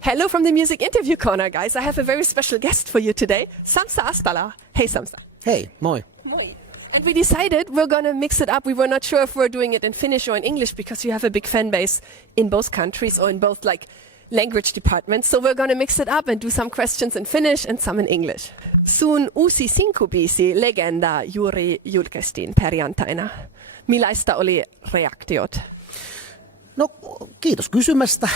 Hello from the Music Interview Corner, guys. I have a very special guest for you today, SAMPSA ASTALA. Hey, SAMPSA. Hey, moi. Moi. And we decided we're going to mix it up. We were not sure if we're doing it in Finnish or in English because you have a big fan base in both countries or in both language departments. So we're going to mix it up and do some questions in Finnish and some in English. Sun uusi sinkkubiisi Legendaa juuri julkaistiin perjantaina. Millaista oli reaktiot? No, kiitos kysymästä.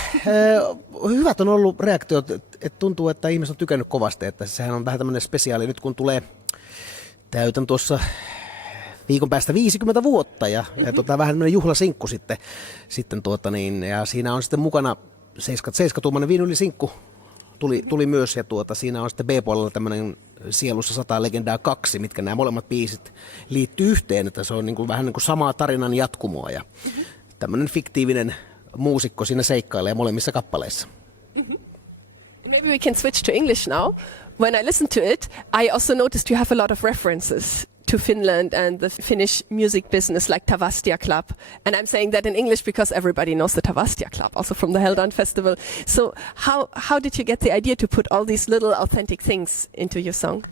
Hyvät on ollut reaktiot, että tuntuu, että ihmiset on tykännyt kovasti, että sehän on vähän tämmöinen spesiaali nyt kun täytän tuossa viikon päästä 50 vuotta ja vähän tämmöinen juhlasinkku sitten ja siinä on sitten mukana 7-tuumainen viinylisinkku tuli myös ja siinä on sitten B-puolella tämmöinen Sielussa 100 Legendaa 2, mitkä nämä molemmat biisit liittyy yhteen, että se on niin kuin, vähän niin kuin samaa tarinan jatkumoa ja tämmöinen fiktiivinen muusikko siinä seikkailee molemmissa kappaleissa. Maybe we can switch to English now. When I listened to it, I also noticed you have a lot of references to Finland and the Finnish music business, like Tavastia Club. And I'm saying that in English because everybody knows the Tavastia Club, also from the Helldon Festival. So how did you get the idea to put all these little authentic things into your song?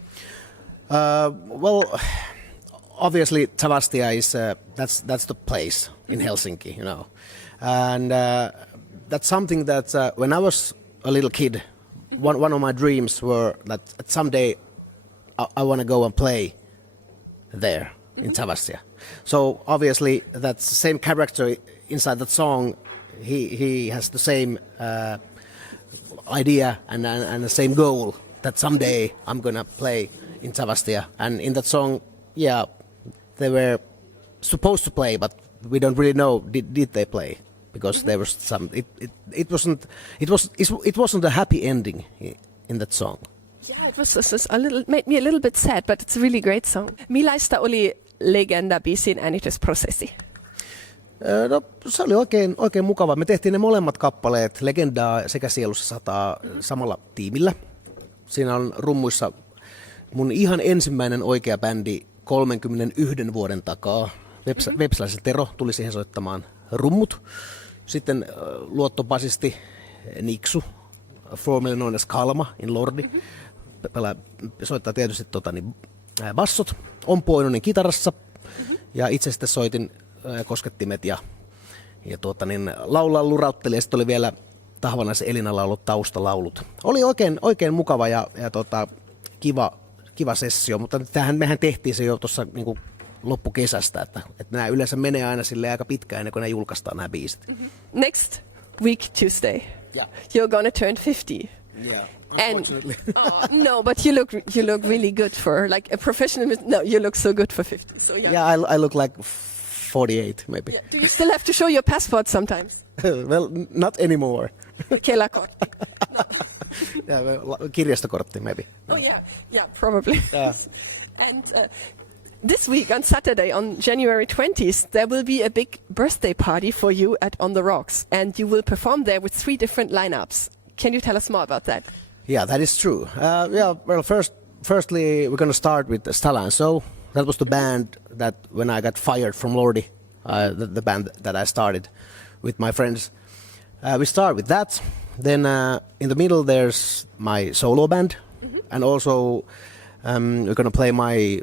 Well, obviously Tavastia is that's the place in Helsinki, you know, and that's something that when I was a little kid, one of my dreams were that someday I want to go and play there in Tavastia. So obviously that's the same character inside that song. He has the same idea and the same goal that someday I'm gonna play in Tavastia. And in that song, yeah, they were supposed to play, but we don't really know did they play because there was some. It wasn't a happy ending in that song. Yeah, it was made me a little bit sad, but it's a really great song. Millaista oli Legenda-biisin äänitysprosessi? No, se oli oikein mukava. Me tehtiin ne molemmat kappaleet, Legendaa sekä Sielussa 100 samalla tiimillä. Siinä on rummuissa mun ihan ensimmäinen oikea bändi 31 vuoden takaa. Vepsäläisen Tero tuli siihen soittamaan rummut. Sitten luottobasisti Niksu, formerly known as Kalma in Lordi, soittaa tietysti bassot. On Poinonen kitarassa ja itse sitten soitin koskettimet ja laulaa lurautteli ja sitten oli vielä Tahvanaisen Elina laulut taustalaulut. Oli oikein mukava ja kiva sessio, mutta mehän tehtiin se jo tuossa niinku loppukesästä, että nämä yleensä menee aina silleen aika pitkään ennen kuin ne julkaistaan nämä biisit. Next week Tuesday, you're gonna turn 50. Yeah, unfortunately. No, but you look really good for like a professional. No, you look so good for 50. So young. Yeah, I look like 48 maybe. Yeah. Do you still have to show your passport sometimes? Well, not anymore. Kelakortti. No. Yeah, kirjastokortti maybe. No. Oh yeah, probably. Yeah. And this week on Saturday, on January 20th, there will be a big birthday party for you at On the Rocks, and you will perform there with 3 different lineups. Can you tell us more about that? Yeah, that is true. Well, firstly, we're going to start with Stala and So. That was the band that when I got fired from Lordi, the band that I started with my friends. We start with that. Then in the middle there's my solo band, and also we're going to play my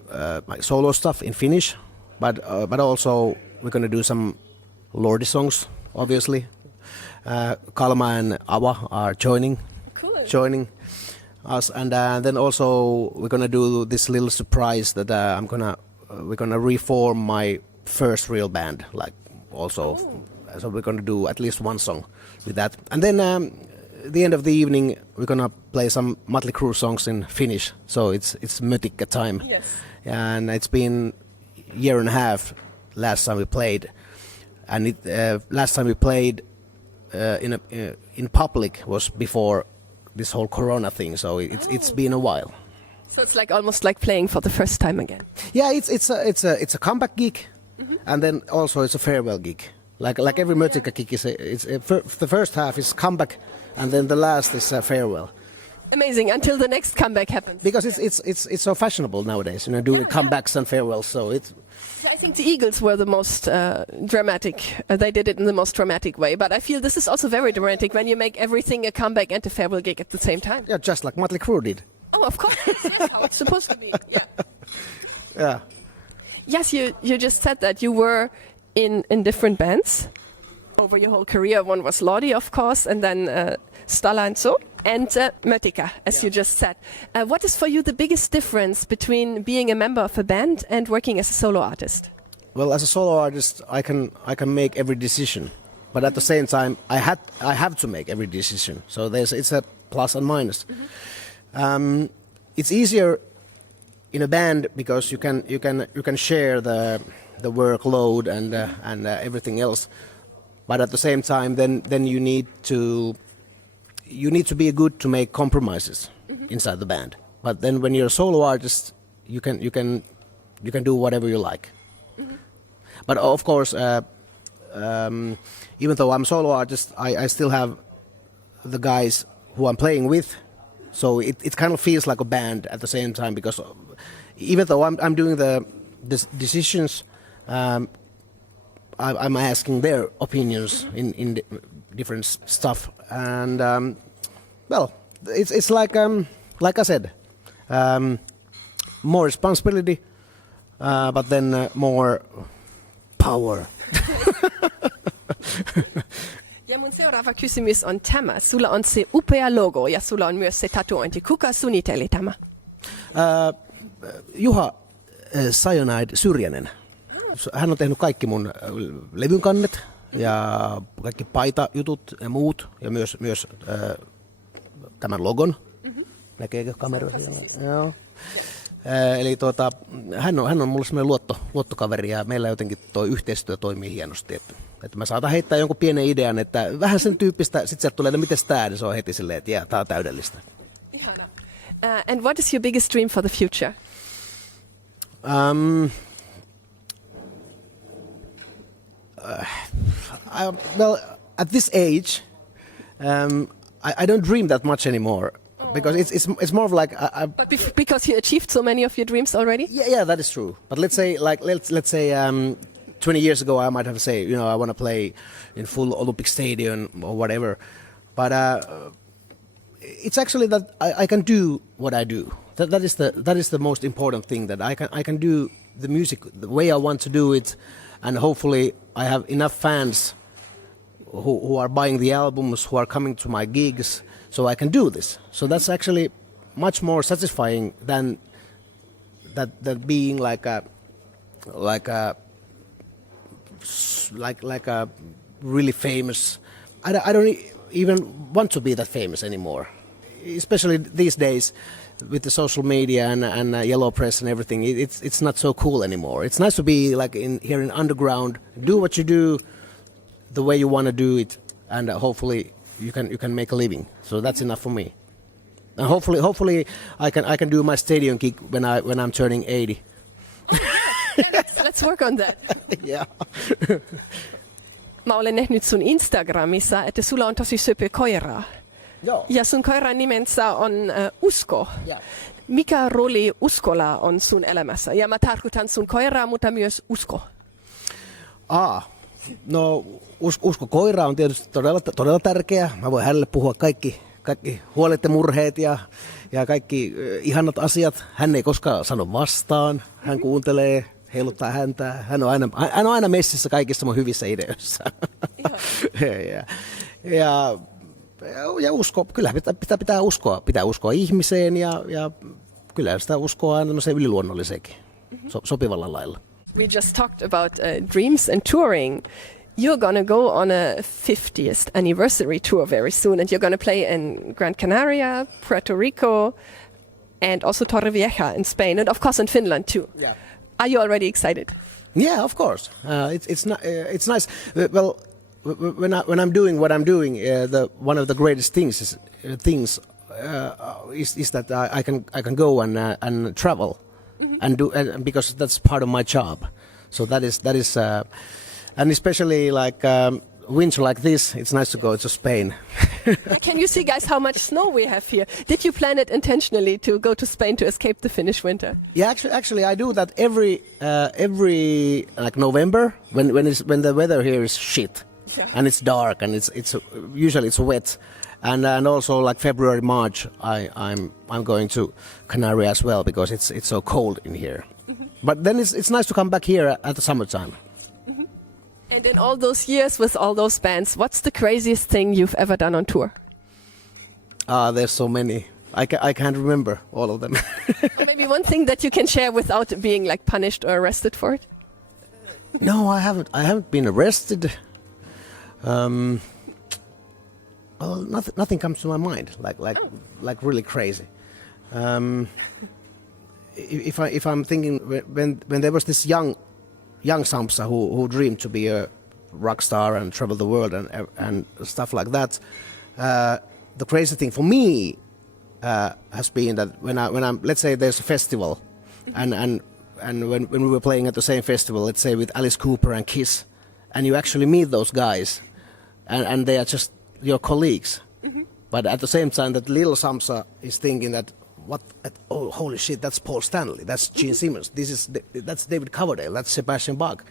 solo stuff in Finnish, but also we're going to do some Lordi songs, obviously. Kalma and Ava are joining us, and then also we're gonna do this little surprise that we're gonna reform my first real band, like also. So we're gonna do at least one song with that, and then at the end of the evening we're gonna play some Mötley Crüe songs in Finnish. So it's Mötikkä time. Yes. And it's been a year and a half last time we played, and last time we played in public was before this whole Corona thing, so it's been a while. So it's like almost like playing for the first time again. Yeah, it's a comeback gig, and then also it's a farewell gig. Like every Mötikkä gig the first half is comeback, and then the last is farewell. Amazing, until the next comeback happens. Because it's so fashionable nowadays, doing comebacks and farewells. So it's. I think the Eagles were the most dramatic. They did it in the most dramatic way. But I feel this is also very dramatic when you make everything a comeback and a farewell gig at the same time. Yeah, just like Mötley Crüe did. Oh, of course. That's how it's supposed to be. Yeah. Yeah. Yes, you just said that you were in different bands over your whole career. One was Lordi, of course, and then Stalla and so, and Mötika, as you just said. What is for you the biggest difference between being a member of a band and working as a solo artist? Well, as a solo artist, I can make every decision, but at the same time, I have to make every decision. So it's a plus and minus. It's easier in a band because you can share the workload and everything else, but at the same time, then you need to be good to make compromises inside the band. But then when you're a solo artist, you can do whatever you like. But of course, even though I'm a solo artist, I still have the guys who I'm playing with. So it kind of feels like a band at the same time, because even though I'm doing the decisions, I'm asking their opinions in different stuff, and well, it's like I said, more responsibility, but then more power. Ja, mun seuraava kysymys on tämä. Sulla on se upea logo ja sulla on myös se tatuointi. Kuka suunnitteli tämä? Juha Cyanide Syrjänen. Hän on tehnyt kaikki mun levyn kannet ja kaikki paitajutut ja muut ja myös tämän logon. Näkeekö kamera siellä? Joo. Eli hän on mulle semmoinen luottokaveri ja meillä jotenkin tuo yhteistyö toimii hienosti. Että mä saatan heittää jonkun pienen idean, että vähän sen tyyppistä, sit sieltä tulee, että mites tää, niin se on heti silleen, että tää on täydellistä. Ihana. And what is your biggest dream for the future? Well, at this age, I don't dream that much anymore. Because it's more of like But because you achieved so many of your dreams already? Yeah, that is true. But let's say 20 years ago I might have said, I want to play in full Olympic stadium or whatever. But it's actually that I can do what I do. That is the most important thing, that I can do the music the way I want to do it, and hopefully I have enough fans who are buying the albums, who are coming to my gigs, so I can do this. So that's actually much more satisfying than being like a really famous. I don't even want to be that famous anymore, especially these days with the social media and yellow press and everything. It's not so cool anymore. It's nice to be like here in underground, do what you do the way you want to do it, and hopefully you can make a living. So that's enough for me. And hopefully I can do my stadium gig when I'm turning 80. Let's work on that. Yeah. Mä olen nähnyt sun Instagramissa, että sulla on tosi söpö koiraa. Joo. Ja sun koiran nimensä on Usko. Yeah. Mikä rooli uskolla on sun elämässä? Ja mä tarkoitan sun koiraa, mutta myös usko. No usko koira on tietysti todella tärkeä. Mä voin hänelle puhua kaikki huolet ja murheet ja kaikki ihanat asiat. Hän ei koskaan sano vastaan. Hän kuuntelee, heiluttaa häntää. Hän on aina messissä kaikissa mun hyvissä ideoissa. ja usko, kyllä pitää uskoa ihmiseen ja kyllä sitä uskoa aina yliluonnolliseenkin sopivalla lailla. We just talked about dreams and touring. You're gonna go on a 50th anniversary tour very soon, and you're gonna play in Gran Canaria, Puerto Rico, and also Torrevieja in Spain, and of course in Finland too. Yeah. Are you already excited? Yeah, of course. It's nice. Well, when I'm doing what I'm doing, one of the greatest things is that I can go and travel. And because that's part of my job, so that is and especially like winter like this, it's nice to go to Spain. Can you see, guys, how much snow we have here? Did you plan it intentionally to go to Spain to escape the Finnish winter? Yeah, actually, I do that every like November when the weather here is shit, and it's dark and it's usually it's wet, and also like February, March, I'm going to Canary as well because it's so cold in here. But then it's nice to come back here at the summertime. And in all those years with all those bands, what's the craziest thing you've ever done on tour? There's so many. I can't remember all of them. Or maybe one thing that you can share without being like punished or arrested for it? No, I haven't. I haven't been arrested. Well, nothing comes to my mind like really crazy. If I'm thinking when there was this young SAMPSA who dreamed to be a rock star and travel the world and stuff like that. The crazy thing for me has been that when I'm let's say there's a festival, and when we were playing at the same festival, let's say with Alice Cooper and Kiss, and you actually meet those guys, and they are just your colleagues, but at the same time that little SAMPSA is thinking that. Oh, holy shit! That's Paul Stanley. That's Gene Simmons. That's David Coverdale. That's Sebastian Bach.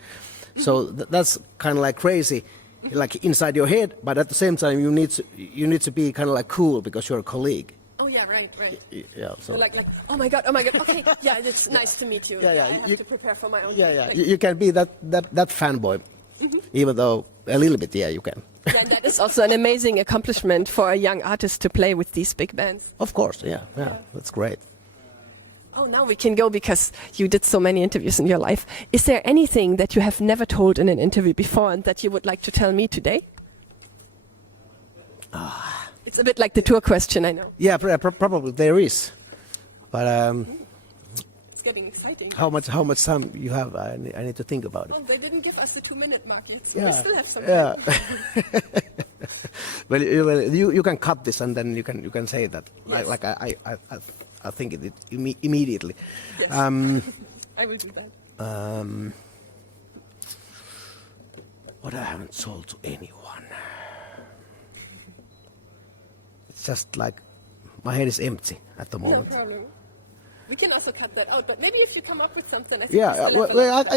So that's kind of like crazy, like inside your head. But at the same time, you need to be kind of like cool because you're a colleague. Oh yeah, right. Yeah. So like oh my god. Okay, yeah, it's nice to meet you. Yeah. I have to prepare for my own. Yeah. You can be that fanboy, even though a little bit. Yeah, you can. Yeah, and that is also an amazing accomplishment for a young artist to play with these big bands. Of course, yeah, that's great. Oh, now we can go because you did so many interviews in your life. Is there anything that you have never told in an interview before and that you would like to tell me today? It's a bit like the tour question, I know. Yeah, probably there is, but it's getting exciting. how much time you have? I need to think about it. Oh, they didn't give us the 2-minute mark yet, so we still have some Yeah. time. Well, you can cut this and then you can say that. Yes. Like I think it immediately. Yes. I will do that. What I haven't told to anyone. It's just like my head is empty at the No moment. problem. We can also cut that out, but maybe if you come up with something, I think Yeah, we still have a lot.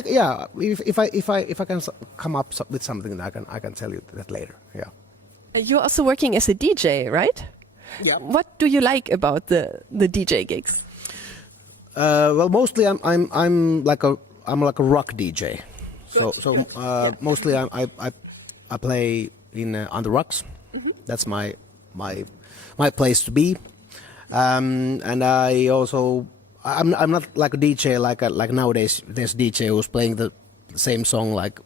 if I can come up with something, then I can tell you that later. Yeah. You're also working as a DJ, right? Yeah. What do you like about the DJ gigs? Well, mostly I'm like a rock DJ. So mostly I play on the rocks. That's my place to be. And I also I'm not like a DJ like nowadays. There's DJ who's playing the same song like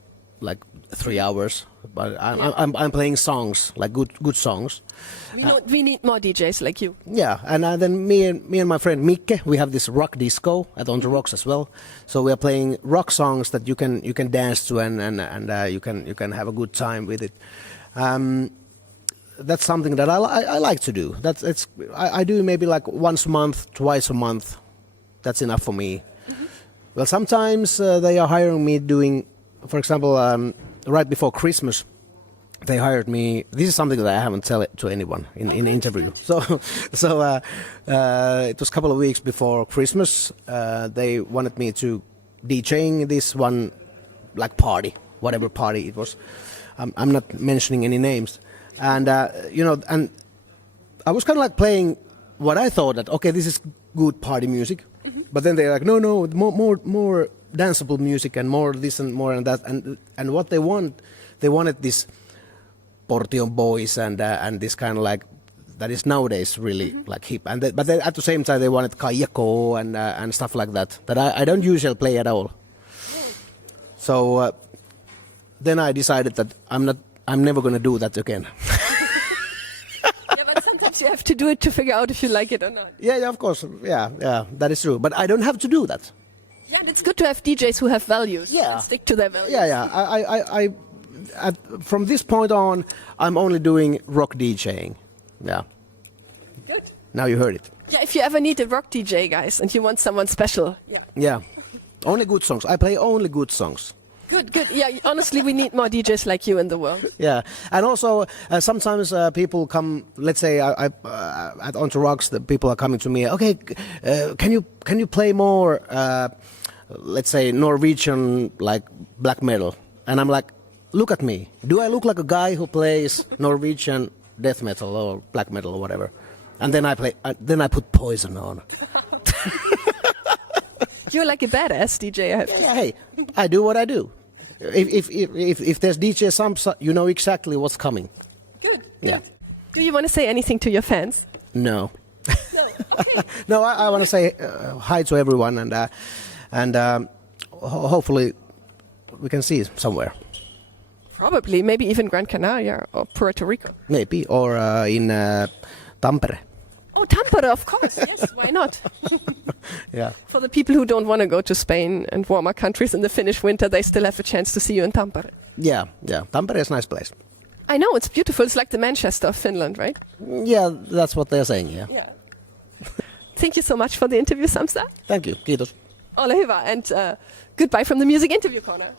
3 hours, but I'm playing songs like good songs. We need more DJs like you. Yeah, and then me and my friend Mikke, we have this rock disco at On the Rocks as well. So we are playing rock songs that you can dance to and you can have a good time with it. That's something that I like to do. I do maybe like once a month, twice a month. That's enough for me. Well, sometimes they are hiring me doing, for example, right before Christmas, they hired me. This is something that I haven't tell it to anyone in an interview. So it was a couple of weeks before Christmas. They wanted me to DJing this one like party, whatever party it was. I'm not mentioning any names. And and I was kind of like playing what I thought that okay, this is good party music, but then they're like, no, more danceable music and more this and more and that, and what they wanted this Portion Boys and this kind of like that is nowadays really like hip, but then at the same time they wanted Kajako and stuff like that I don't usually play at all. So then I decided that I'm never going to do that again. Yeah, but sometimes you have to do it to figure out if you like it or not. Yeah, of course. Yeah, that is true. But I don't have to do that. Yeah, and it's good to have DJs who have values. Yeah. And stick to their values. Yeah. From this point on, I'm only doing rock DJing. Yeah. Good. Now you heard it. Yeah, if you ever need a rock DJ, guys, and you want someone special. Yeah. Yeah. Only good songs. I play only good songs. Good. Yeah, honestly, we need more DJs like you in the world. Yeah, and also sometimes people come. Let's say at On to Rocks, the people are coming to me. Okay, can you play more? Let's say Norwegian like black metal, and I'm like, look at me. Do I look like a guy who plays Norwegian death metal or black metal or whatever? And then I put Poison on. You're like a badass DJ, I have to say. Yeah, hey, I do what I do. If there's DJ SAMPSA, you know exactly what's coming. Good. Yeah. Do you want to say anything to your fans? No. No. Okay. No, I want to say hi to everyone, and hopefully we can see somewhere. Probably, maybe even Gran Canaria or Puerto Rico. Maybe, or in Tampere. Oh, Tampere, of course. Yes, why not? Yeah. For the people who don't want to go to Spain and warmer countries in the Finnish winter, they still have a chance to see you in Tampere. Yeah. Tampere is a nice place. I know, it's beautiful. It's like the Manchester of Finland, right? Yeah, that's what they're saying, yeah. Yeah. Thank you so much for the interview, SAMPSA. Thank you, kiitos. Ole hyvä, and goodbye from the Music Interview Corner.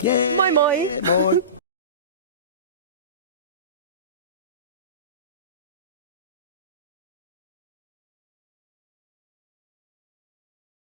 Yeah. Moi moi. Moi.